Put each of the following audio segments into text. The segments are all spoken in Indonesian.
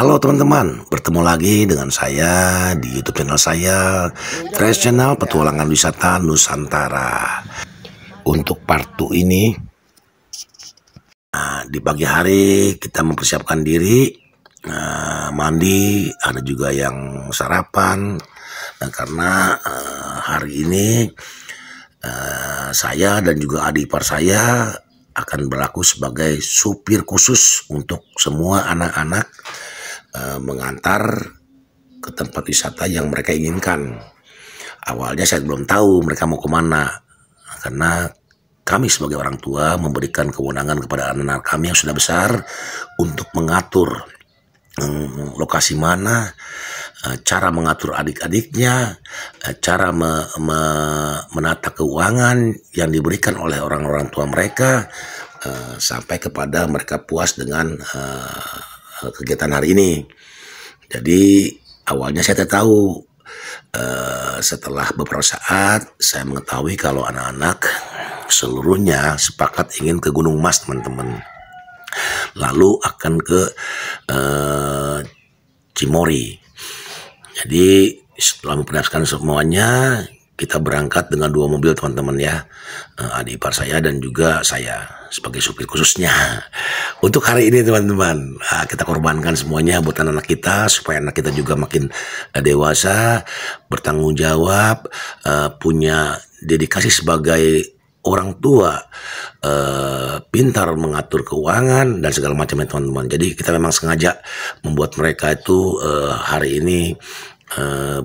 Halo teman-teman, bertemu lagi dengan saya di YouTube channel saya, Trace Channel Petualangan Wisata Nusantara. Untuk part 2 ini, di pagi hari kita mempersiapkan diri, mandi, ada juga yang sarapan. Dan karena hari ini saya dan juga adik ipar saya akan berlaku sebagai supir khusus untuk semua anak-anak mengantar ke tempat wisata yang mereka inginkan. Awalnya saya belum tahu mereka mau kemana, karena kami sebagai orang tua memberikan kewenangan kepada anak-anak kami yang sudah besar untuk mengatur lokasi mana, cara mengatur adik-adiknya, cara menata keuangan yang diberikan oleh orang-orang tua mereka, sampai kepada mereka puas dengan kegiatan hari ini. Jadi awalnya saya tidak tahu. Setelah beberapa saat saya mengetahui kalau anak-anak seluruhnya sepakat ingin ke Gunung Mas, teman-teman. Lalu akan ke Cimory. Jadi setelah mempersiapkan semuanya, kita berangkat dengan 2 mobil, teman-teman ya. Adik ipar saya dan juga saya sebagai supir khususnya. Untuk hari ini teman-teman, kita korbankan semuanya buat anak-anak kita, supaya anak kita juga makin dewasa, bertanggung jawab, punya dedikasi sebagai orang tua, pintar mengatur keuangan dan segala macamnya, teman-teman. Jadi kita memang sengaja membuat mereka itu hari ini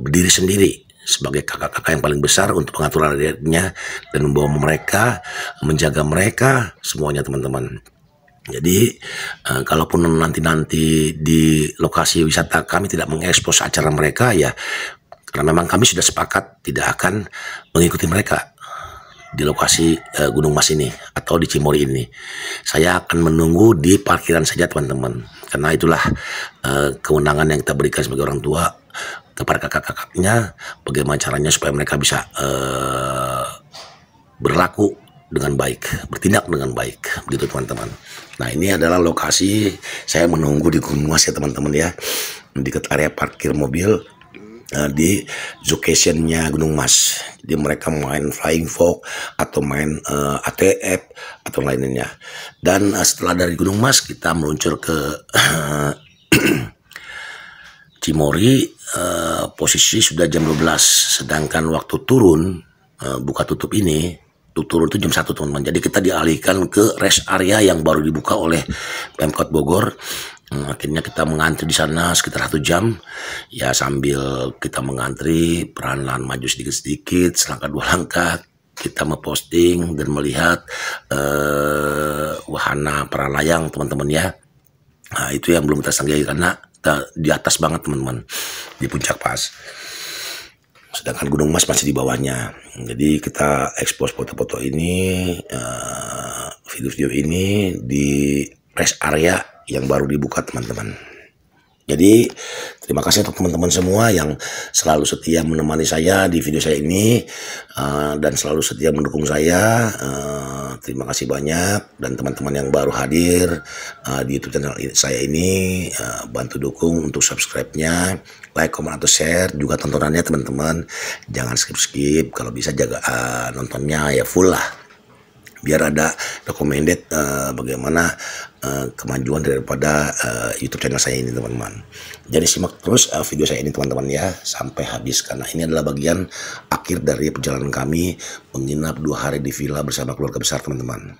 berdiri sendiri sebagai kakak-kakak yang paling besar untuk mengatur adiknya dan membawa mereka, menjaga mereka semuanya, teman-teman. Jadi kalaupun nanti di lokasi wisata kami tidak mengekspos acara mereka, ya karena memang kami sudah sepakat tidak akan mengikuti mereka di lokasi Gunung Mas ini atau di Cimory ini. Saya akan menunggu di parkiran saja, teman-teman, karena itulah kewenangan yang kita berikan sebagai orang tua kepada kakak-kakaknya, bagaimana caranya supaya mereka bisa berlaku dengan baik, bertindak dengan baik, begitu teman-teman. Nah, ini adalah lokasi saya menunggu di Gunung Mas ya, teman-teman ya, di dekat area parkir mobil di location-nya Gunung Mas. Jadi mereka main flying fox atau main ATF atau lainnya. Dan setelah dari Gunung Mas kita meluncur ke Cimory. Posisi sudah jam 12, sedangkan waktu turun buka tutup ini turun itu jam 1, teman-teman. Jadi kita dialihkan ke rest area yang baru dibuka oleh Pemkot Bogor. Akhirnya kita mengantri di sana sekitar 1 jam ya, sambil kita mengantri perlahan-lahan maju sedikit-sedikit, selangkah 2 langkah kita memposting dan melihat wahana para layang, teman-teman ya. Nah, itu yang belum kita sanggai karena di atas banget, teman-teman, di puncak pas, sedangkan Gunung Mas masih di bawahnya. Jadi kita expose foto-foto ini, video-video ini di rest area yang baru dibuka, teman-teman. Jadi terima kasih untuk teman-teman semua yang selalu setia menemani saya di video saya ini, dan selalu setia mendukung saya. Terima kasih banyak. Dan teman-teman yang baru hadir di YouTube channel saya ini, bantu dukung untuk subscribe-nya, like, komen, atau share juga tontonannya, teman-teman. Jangan skip-skip, kalau bisa jaga nontonnya ya full lah, biar ada recommended bagaimana kemajuan daripada YouTube channel saya ini, teman-teman. Jadi simak terus video saya ini, teman-teman ya, sampai habis, karena ini adalah bagian akhir dari perjalanan kami menginap 2 hari di villa bersama keluarga besar, teman-teman.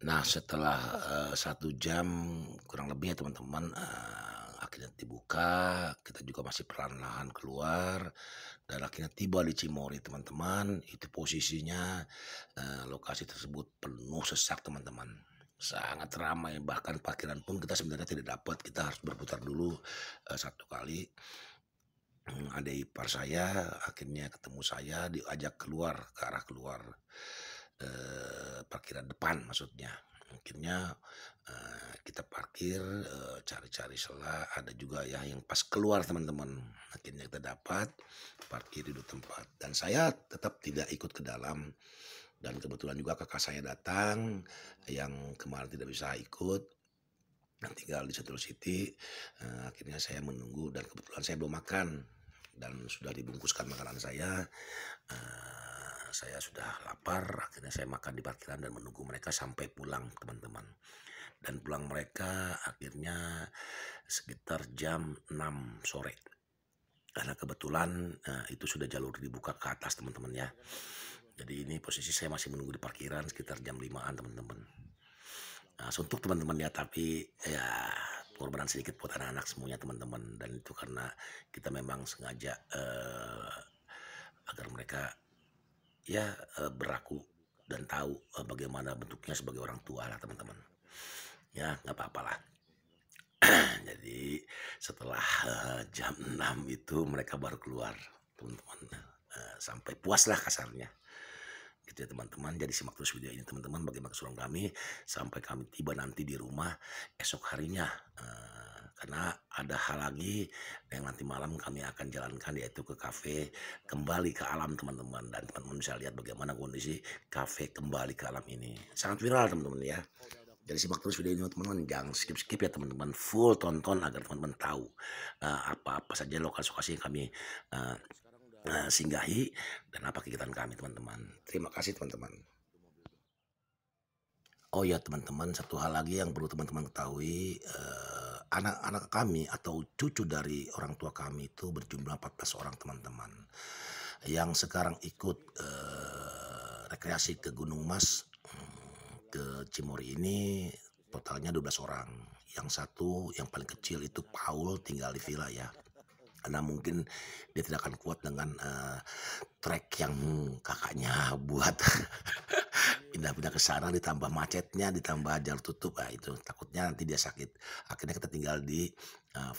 Nah, setelah 1 jam kurang lebih ya teman-teman, akhirnya dibuka, kita juga masih perlahan-lahan keluar dan akhirnya tiba di Cimory teman-teman. Itu posisinya, lokasi tersebut penuh sesak teman-teman, sangat ramai, bahkan parkiran pun kita sebenarnya tidak dapat, kita harus berputar dulu, 1 kali. Ada ipar saya akhirnya ketemu saya, diajak keluar, ke arah keluar, parkiran depan maksudnya. Akhirnya, kita parkir, cari-cari celah, ada juga ya yang pas keluar teman-teman. Akhirnya kita dapat parkir di 2 tempat dan saya tetap tidak ikut ke dalam dan kebetulan juga kakak saya datang yang kemarin tidak bisa ikut, yang tinggal di Sentul City. Akhirnya saya menunggu dan kebetulan saya belum makan dan sudah dibungkuskan makanan saya sudah lapar, akhirnya saya makan di parkiran dan menunggu mereka sampai pulang teman-teman. Dan pulang mereka akhirnya sekitar jam 6 sore. Karena kebetulan, itu sudah jalur dibuka ke atas teman-teman ya. Jadi ini posisi saya masih menunggu di parkiran sekitar jam 5-an teman-teman. Nah, suntuk teman-teman ya, tapi ya pengorbanan sedikit buat anak-anak semuanya teman-teman, dan itu karena kita memang sengaja, agar mereka ya, berlaku dan tahu, bagaimana bentuknya sebagai orang tua lah teman-teman. Ya nggak papalah. Jadi setelah, jam 6 itu mereka baru keluar teman-teman, sampai puas lah kasarnya. Gitu ya teman-teman, jadi simak terus video ini teman-teman, bagaimana keseruan kami sampai kami tiba nanti di rumah esok harinya, karena ada hal lagi yang nanti malam kami akan jalankan, yaitu ke kafe kembali ke alam teman-teman, dan teman-teman bisa lihat bagaimana kondisi kafe kembali ke alam ini, sangat viral teman-teman ya. Jadi simak terus video ini teman-teman, jangan skip-skip ya teman-teman, full tonton agar teman-teman tahu apa-apa saja lokasi-lokasi yang kami uh, singgahi dan apa kegiatan kami teman-teman. Terima kasih teman-teman. Oh ya teman-teman, satu hal lagi yang perlu teman-teman ketahui, anak-anak kami atau cucu dari orang tua kami itu berjumlah 14 orang teman-teman, yang sekarang ikut rekreasi ke Gunung Mas, ke Cimory ini totalnya 12 orang. Yang satu yang paling kecil itu Paul tinggal di villa ya, karena mungkin dia tidak akan kuat dengan trek yang kakaknya buat. Pindah-pindah ke sana ditambah macetnya, ditambah jalur tutup, itu takutnya nanti dia sakit. Akhirnya kita tinggal di,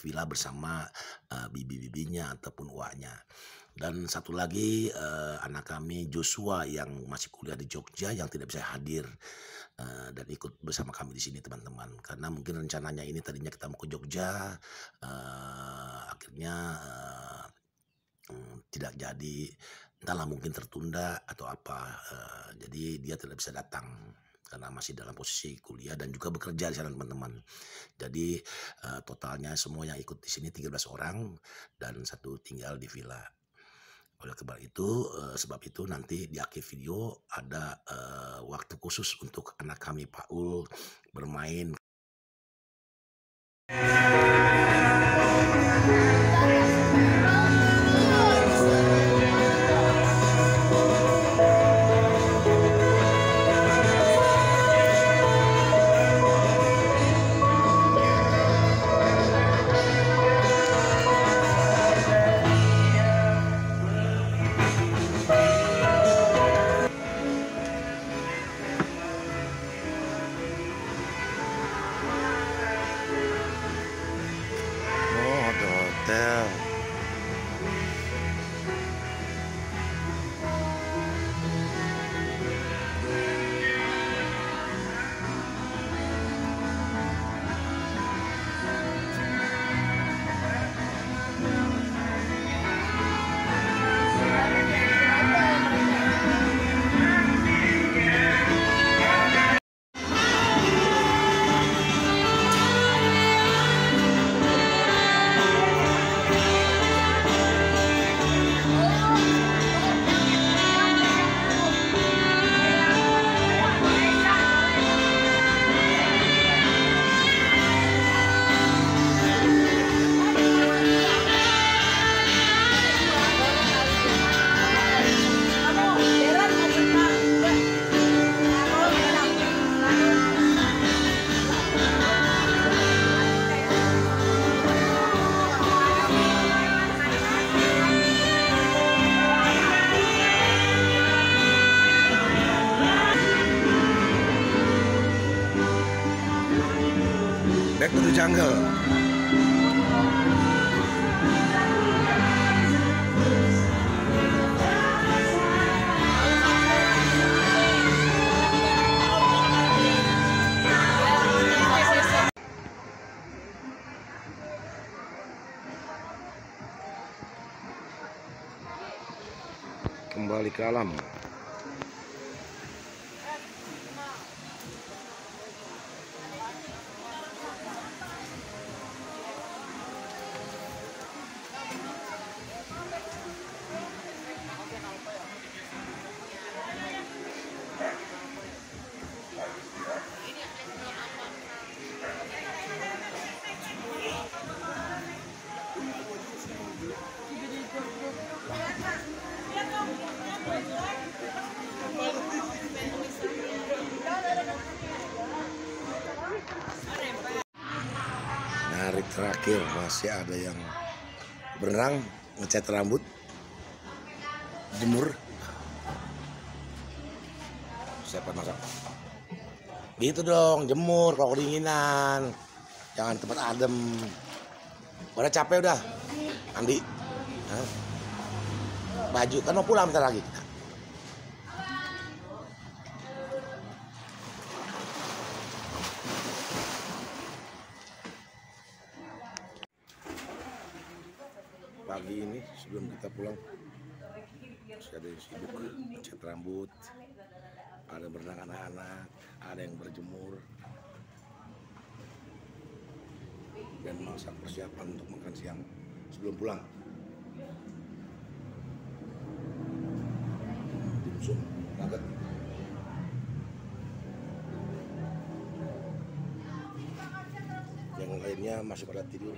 villa bersama, bibi-bibinya ataupun uaknya. Dan satu lagi, anak kami Joshua yang masih kuliah di Jogja yang tidak bisa hadir, dan ikut bersama kami di sini teman-teman. Karena mungkin rencananya ini tadinya kita mau ke Jogja, akhirnya, tidak jadi, entahlah mungkin tertunda atau apa, jadi dia tidak bisa datang karena masih dalam posisi kuliah dan juga bekerja di sana teman-teman. Jadi, totalnya semua yang ikut di sini 13 orang dan satu tinggal di villa. Oleh sebab itu nanti di akhir video ada, waktu khusus untuk anak kami Paul bermain. the jungle. Kembali ke alam. Hari terakhir masih ada yang berenang, ngecat rambut, jemur. Siapa masak? Gitu dong, jemur kalau kedinginan. Jangan tempat adem. Udah capek udah, Andi. Hah? Baju kan mau pulang bentar lagi. Pagi ini sebelum kita pulang masih ada yang sibuk cat rambut, ada yang berenang anak-anak, ada yang berjemur dan masak persiapan untuk makan siang sebelum pulang. Dimsum, nugget. Yang lainnya masih pada tidur.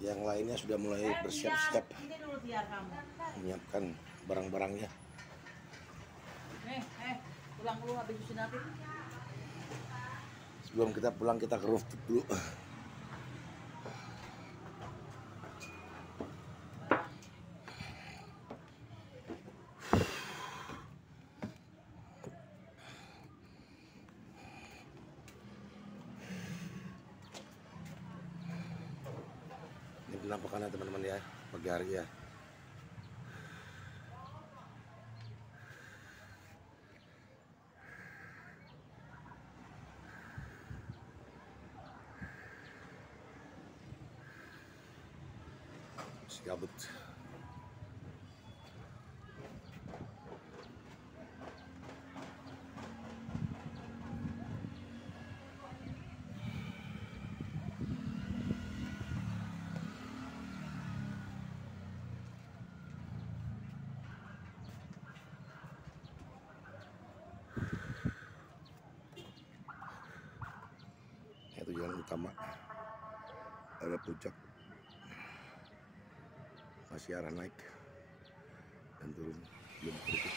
Yang lainnya sudah mulai bersiap-siap menyiapkan barang-barangnya. Pulang dulu habis sunat. Sebelum kita pulang kita ke rooftop dulu. Ini penampakannya teman-teman ya, pagi hari ya. Masih gabut. Itu jalan utama, ada puncak, masih arah naik dan turun, belum berikut.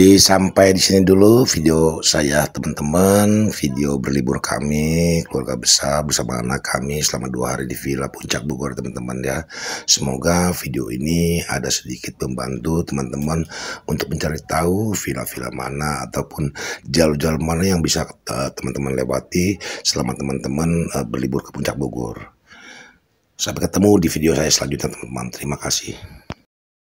Jadi sampai di sini dulu video saya teman-teman, video berlibur kami keluarga besar bersama anak kami selama 2 hari di Villa Puncak Bogor teman-teman ya. Semoga video ini ada sedikit membantu teman-teman untuk mencari tahu villa-villa mana ataupun jalur-jalur mana yang bisa teman-teman lewati selama teman-teman berlibur ke Puncak Bogor. Sampai ketemu di video saya selanjutnya teman-teman. Terima kasih.